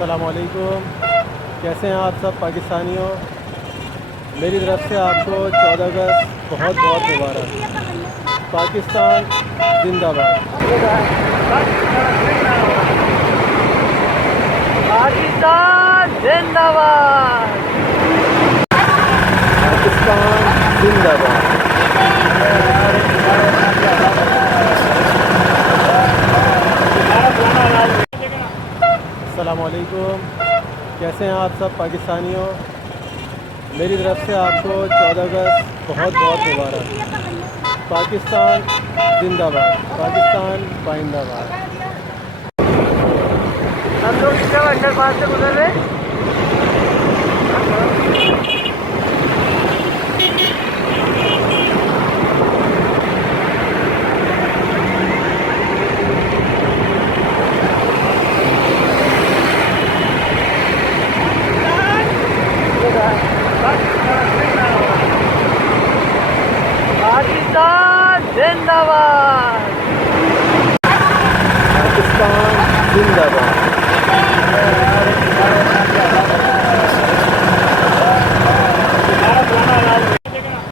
अस्सलामुअलैकुम। कैसे हैं आप सब पाकिस्तानियों। मेरी तरफ़ से आपको 14 अगस्त बहुत बहुत मुबारक। पाकिस्तान जिंदाबाद। पाकिस्तान जिंदाबाद। पाकिस्तान जिंदाबाद। अस्सलामुअलैकुम। कैसे हैं आप सब पाकिस्तानियों। मेरी तरफ़ से आपको 14 अगस्त बहुत बहुत मुबारक। पाकिस्तान जिंदाबाद। पाकिस्तान पाइंदाबाद। हम लोग इस अंडरपास से गुजर रहे। पाकिस्तान जिंदाबाद। पाकिस्तान जिंदाबाद।